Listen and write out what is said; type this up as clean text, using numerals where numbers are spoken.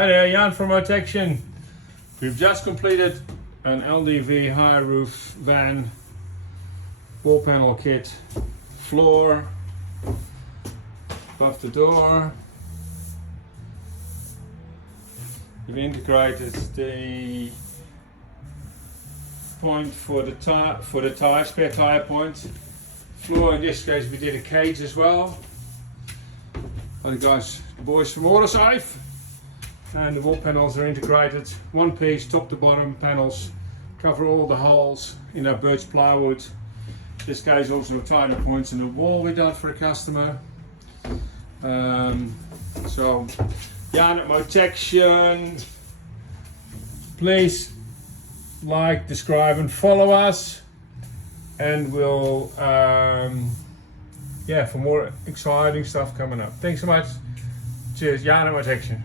Hi there, Jan from Motexion. We've just completed an LDV High roof van, wall panel kit, floor, above the door. We've integrated the point for the tire, spare tire point. Floor, in this case we did a cage as well. The boys from Autosave. And the wall panels are integrated, one piece, top to bottom panels, cover all the holes in our birch plywood. This case also tire points in the wall we done for a customer. So, Jan at Motexion, please like, subscribe and follow us, and we'll for more exciting stuff coming up. Thanks so much. Cheers, Jan at Motexion.